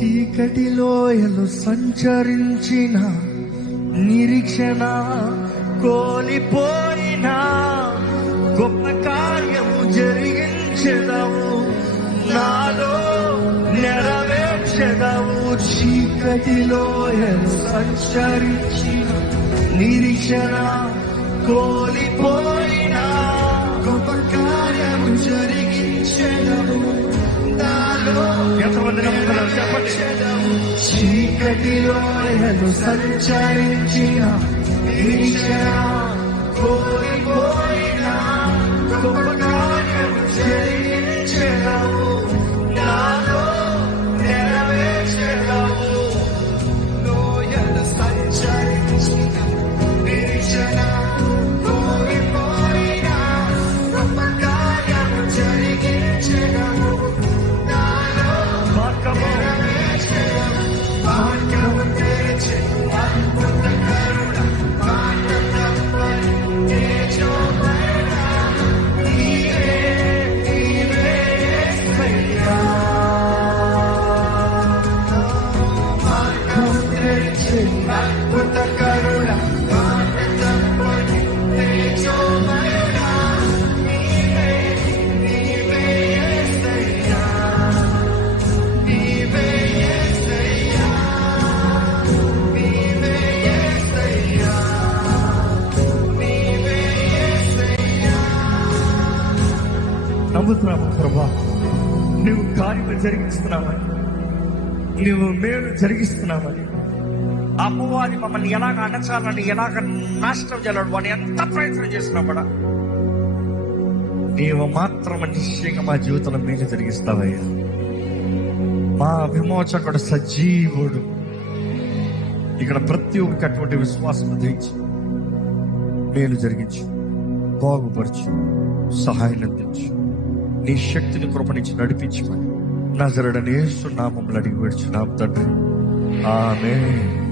చీకటి లోయలు సంచరించిన నిరీక్షణ కోల్పోయిన గొప్ప కార్యము జరిగించెదవు, నాలో నెరవేర్చెదవు. చీకటి లోయలు సంచరించిన నిరీక్షణ కోల్పోయిన గొప్ప కార్యము జరిగించెదవు, నాలో. ఎంతమంది నమ్ముతున్నారు చెప్పండి. చీకటి లోయలు సంచరించిన నిరీక్షణ కోల్పోయిన గొప్ప కార్యము జరిగించెదవు, నాలో నెరవేర్చెదవు. లోయలు సంచరించిన నిరీక్షణ కోల్పోయిన గొప్ప కార్యము జరిగించెదవు, నాలో నెరవేర్చెదవు. మార్గము తెరిచి అద్భుత కరుణ అద్భుత కరుణ నమ్ముతున్నాము ప్రభా, నువ్వు కార్యము జరిగిస్తున్నావని, నువ్వు మేలు జరిగిస్తున్నావని. అమ్మవారి మమ్మల్ని ఎలాగ అణచాలని, ఎలాగ నాశనం చేయాలని వాడిని ఎంత ప్రయత్నం చేసినా కూడా నీవు మాత్రం నిశ్చయంగా మా జీవితంలో మేలు జరిగిస్తావయ్యా. మా విమోచకుడు సజీవుడు. ఇక్కడ ప్రతి ఒక్కటి అటువంటి విశ్వాసం ధరించి మేలు జరిగించు, బాగుపరచు, సహాయం అందించు. నీ శక్తిని కృపణించి నడిపించమని నజరేయుడైన యేసు నామములో అడిగి వేడుచున్నాము తండ్రి, ఆమేన్.